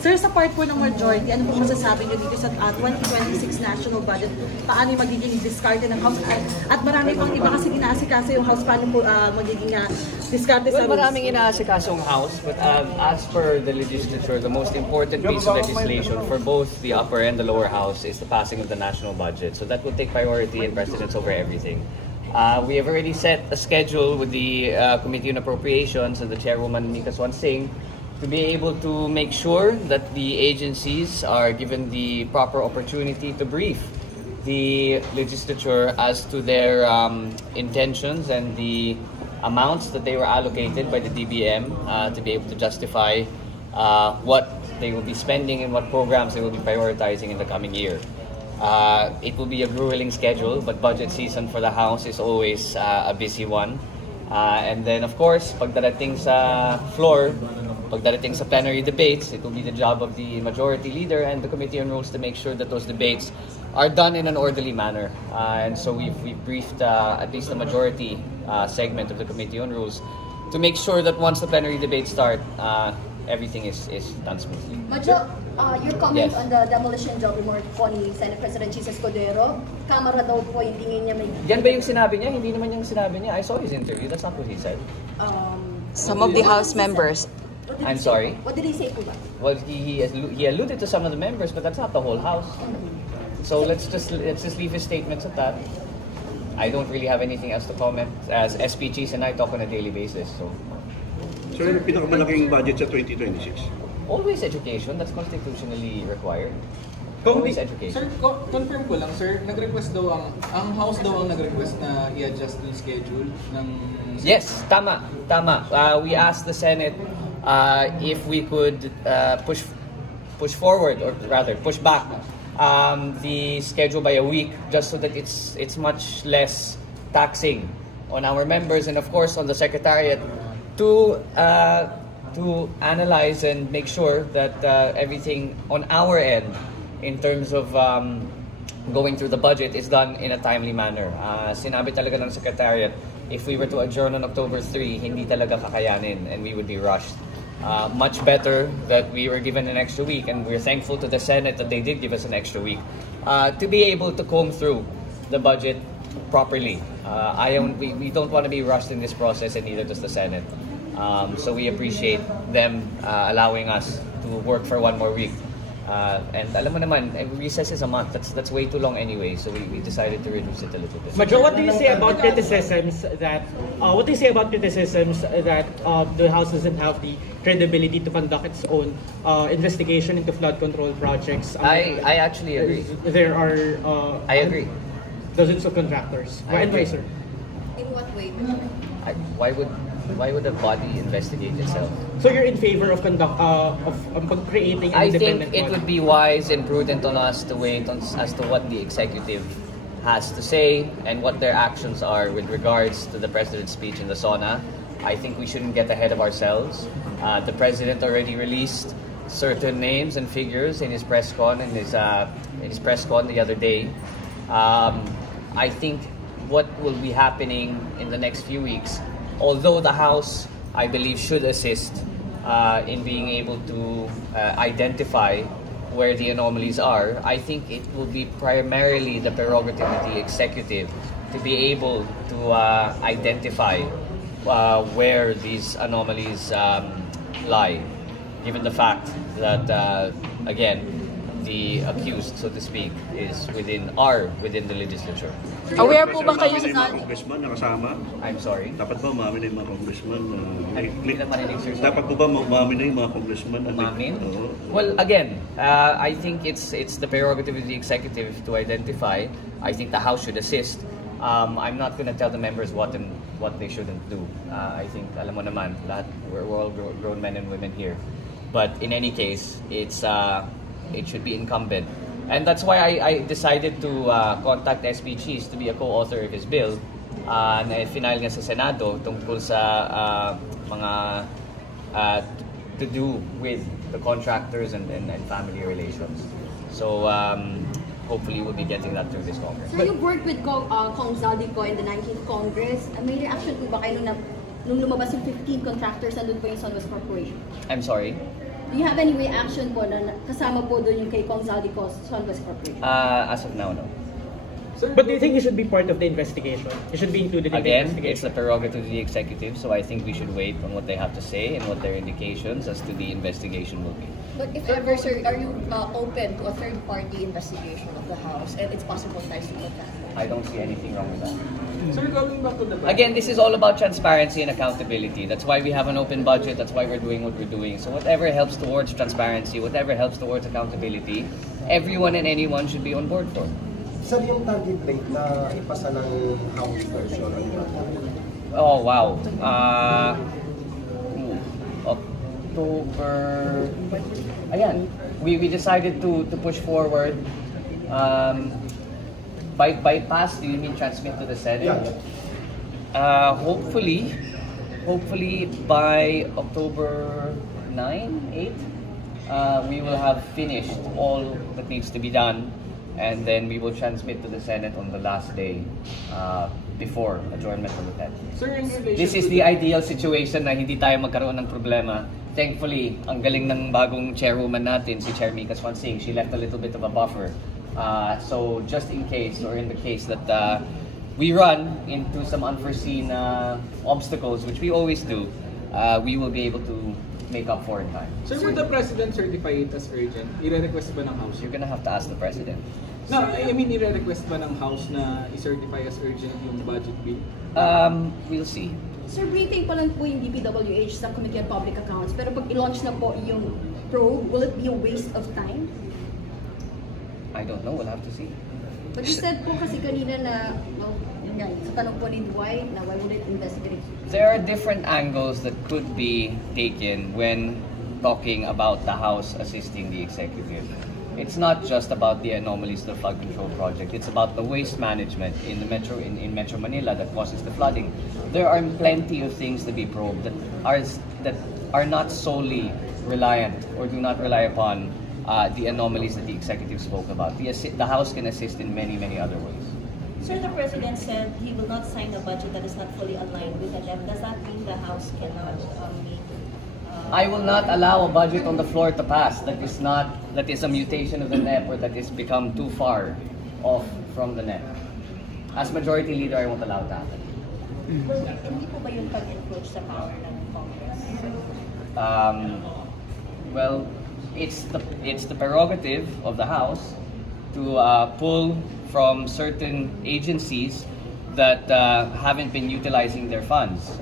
Sir, sa part po ng majority, ano po masasabi niyo dito sa 2026 national budget? Paano yung magiging discard ng House? At marami pang iba kasi inaasikaso yung House, paano po magiging discard sa rules? Maraming inaasikaso yung House, but as per the legislature, the most important piece of legislation for both the upper and the lower house is the passing of the national budget. So that will take priority and precedence over everything. We have already set a schedule with the Committee on Appropriations and the Chairwoman Mika Swan Singh to be able to make sure that the agencies are given the proper opportunity to brief the legislature as to their intentions and the amounts that they were allocated by the DBM to be able to justify what they will be spending and what programs they will be prioritizing in the coming year. It will be a grueling schedule, but budget season for the House is always a busy one. And then, of course, pagdating sa floor, pagdating sa plenary debates, it will be the job of the majority leader and the Committee on Rules to make sure that those debates are done in an orderly manner. And so we've briefed at least the majority segment of the Committee on Rules to make sure that once the plenary debates start, everything is done smoothly. Majo, your comment on the demolition job report po ni Senate President Jesus Cordero, Kamara daw po yung tingin niya may... Yan ba yung sinabi niya? Hindi naman yung sinabi niya. I saw his interview. That's not what he said. Some of the House members... I'm sorry? What did he say po ba? Well, he alluded to some of the members, but that's not the whole House. So let's just leave his statements at that. I don't really have anything else to comment, as SPGs and I talk on a daily basis. So ano pinakamalaking budget sa 2026? Always education. That's constitutionally required. Always education. Sir, confirm ko lang, sir, nag-request daw ang House daw ang nag-request na i-adjust yung schedule ng... Yes, tama. We asked the Senate if we could push forward, or rather push back the schedule by a week, just so that it's much less taxing on our members and of course on the Secretariat to analyze and make sure that everything on our end in terms of going through the budget is done in a timely manner. Sinabi talaga ng Secretariat, if we were to adjourn on October 3, hindi talaga kakayanin and we would be rushed. Much better that we were given an extra week, and we're thankful to the Senate that they did give us an extra week to be able to comb through the budget properly. We don't want to be rushed in this process, and neither does the Senate. So we appreciate them allowing us to work for one more week. And alam mo naman, recess is a month. That's way too long anyway. So we decided to reduce it a little bit. Majo, what do you say about criticisms that the House doesn't have the credibility to conduct its own investigation into flood control projects? I actually agree. There are I agree. Dozens of contractors. Why, sir? In what way? Why would a body investigate itself? So you're in favor of creating an independent I think it would be wise and prudent on us to wait as to what the executive has to say and what their actions are with regards to the president's speech in the SONA. I think we shouldn't get ahead of ourselves. The president already released certain names and figures in his press con the other day. I think what will be happening in the next few weeks, although the House, I believe, should assist in being able to identify where the anomalies are, I think it will be primarily the prerogative of the executive to be able to identify where these anomalies lie, given the fact that, again, the accused, so to speak, is within the legislature. Aware po ba kayo sa congressman nakasama? I'm sorry? Dapat ba umamin na yung mga congressman? Hindi lang marinig, sir. Dapat po ba umamin na yung mga congressman? Umamin? Well, again, I think it's the prerogative of the executive to identify. I think the House should assist. I'm not going to tell the members what they shouldn't do. I think, alam mo naman, we're all grown men and women here. But in any case, it should be incumbent. And that's why I decided to contact SPGs to be a co-author of his bill na final nga sa Senado tungkol sa mga to do with the contractors and family relations. So hopefully we'll be getting that through this Congress. So you worked with Kong Zaldico in the 19th Congress. May reaction po ba kayo nung lumabas yung 15 contractors na doon po yung Sunwest Corporation? I'm sorry? Do you have any reaction po na kasama po doon yung kay Kong Zaldico Sunwest Corporation? As of now, no. Sir, But do you think you should be part of the investigation? You should be included in the Again, it's investigation? the prerogative of the executive, so I think we should wait on what they have to say and what their indications as to the investigation will be. But if ever, sir, are you open to a third-party investigation of the House and its possible ties to that? I don't see anything wrong with that. sir, going back to the Again, this is all about transparency and accountability. That's why we have an open budget. That's why we're doing what we're doing. So whatever helps towards transparency, whatever helps towards accountability, everyone and anyone should be on board for. Sir, yung target date na ipasa ng House version, Oh, wow. October... Ayan. We decided to push forward. By pass, do you mean transmit to the Senate? Yeah. Hopefully by October 9, 8, we will have finished all that needs to be done. And then we will transmit to the Senate on the last day before adjournment of the Senate. Sir, in relation This is to the ideal situation na hindi tayo magkaroon ng problema. Thankfully, ang galing ng bagong chairwoman natin, si Chair Mika Swansing. She left a little bit of a buffer. So just in case, or in the case that we run into some unforeseen obstacles, which we always do, we will be able to make up for in time. Sir, would the President certify it as urgent? I-request ba ng House? You're gonna have to ask the President. No, I mean, i-request ba ng House na i-certify as urgent yung budget bill? We'll see. Sir, briefing pa lang po yung DPWH sa Committee on Public Accounts, pero pag i-launch na po yung probe, will it be a waste of time? I don't know. We'll have to see. But you said po kasi kanina na, well, yun nga, sa tanong po ni Dwight, na why would it investigate? There are different angles that could be taken when talking about the House assisting the executive. It's not just about the anomalies of the flood control project. It's about the waste management in the Metro Manila that causes the flooding. There are plenty of things to be probed that are not solely reliant or do not rely upon the anomalies that the executive spoke about. The House can assist in many other ways. Sir, the President said he will not sign a budget that is not fully aligned with the NEP. Does that mean the House cannot meet? I will not allow a budget on the floor to pass that is a mutation of the NEP or that is become too far off from the NEP. As Majority Leader, I won't allow that. Hindi po ba yung pag-encroach sa power ng Congress? Well, it's the prerogative of the House to pull from certain agencies that haven't been utilizing their funds.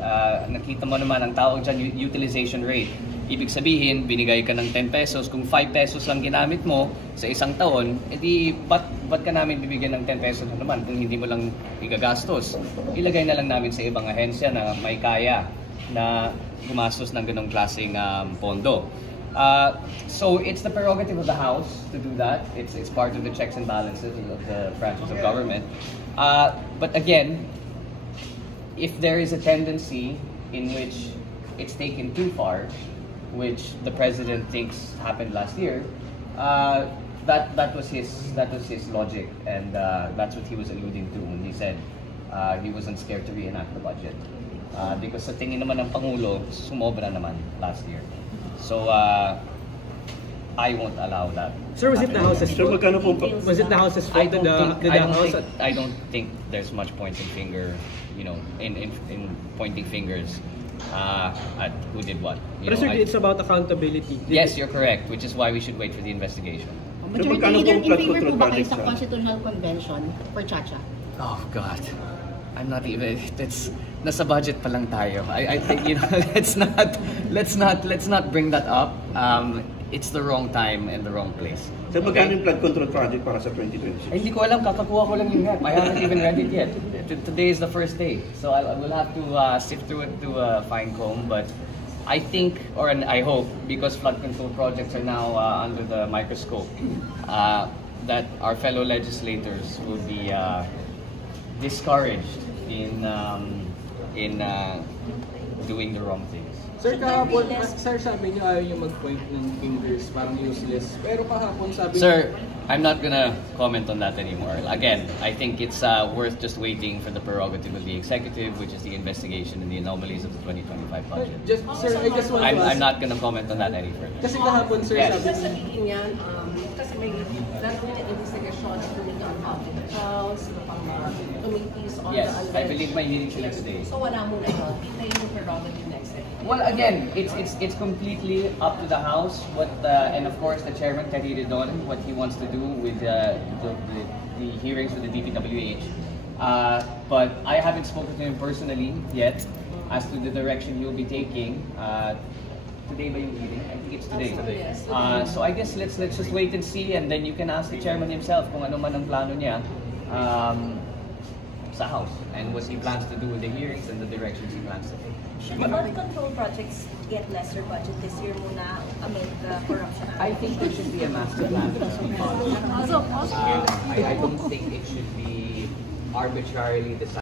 Nakita mo naman ang tawag dyan, utilization rate. Ibig sabihin, binigay ka ng 10 pesos. Kung 5 pesos lang ginamit mo sa isang taon, edi ba't ka namin bibigyan ng 10 pesos naman kung hindi mo lang igagastos? Ilagay na lang namin sa ibang ahensya na may kaya na gumastos ng ganong klaseng pondo. So it's the prerogative of the House to do that. It's part of the checks and balances of the branches of government. But again, if there is a tendency in which it's taken too far, which the President thinks happened last year, that was his logic, and that's what he was alluding to when he said he wasn't scared to reenact the budget. Because sa tingin naman ng Pangulo, sumobra naman last year. So, I won't allow that. Sir, was it the House's So, fault? magkano po? Was it the House's I fault don't that the House... I don't think there's much pointing finger, in pointing fingers at who did what. But sir, it's about accountability. Yes, you're correct, which is why we should wait for the investigation. Majority Leader, in favor po ba kayo sa Constitutional Convention for Chacha? Oh God, I'm not even. It's nasa budget pa lang tayo. I think let's not bring that up. It's the wrong time and the wrong place. So, magkano yung flood control project para sa 2026? Hindi ko alam, kakakuha ko lang yung rep. I haven't even read it yet. Today is the first day. So I will have to sift through it to fine comb. But I think, I hope, because flood control projects are now under the microscope, that our fellow legislators will be discouraged in doing the wrong things. Sir, Should there be kahapon, less- sir, sabi niyo ayaw niyo mag-point ng fingers, parang useless. Pero kahapon sabi Sir, I'm not gonna comment on that anymore. Again, I think it's worth just waiting for the prerogative of the executive, which is the investigation and the anomalies of the 2025 budget. Just, sir, I just want to I'm ask. not gonna comment on that any further. Kasi kahapon, sir, Yes. sabi Sabihin yan, kasi may naroon yung investigation at committee on public accounts, pang committees on Yes, the I believe my hearing sila today. So wala muna yun. Hintayin yung prerogative next time. Well, again, it's completely up to the House. What and of course the Chairman Terry Redon, what he wants to do with the hearings with the DPWH. But I haven't spoken to him personally yet as to the direction he'll be taking. Today ba yung hearing? I think it's today. Yes. So I guess let's just wait and see, and then you can ask the Chairman himself kung ano man ang plano niya sa House and what he plans to do with the hearings and the directions he plans to take. Should flood control projects get lesser budget this year muna amid the corruption? I think there should be a master plan for the fund. I don't think it should be arbitrarily decided.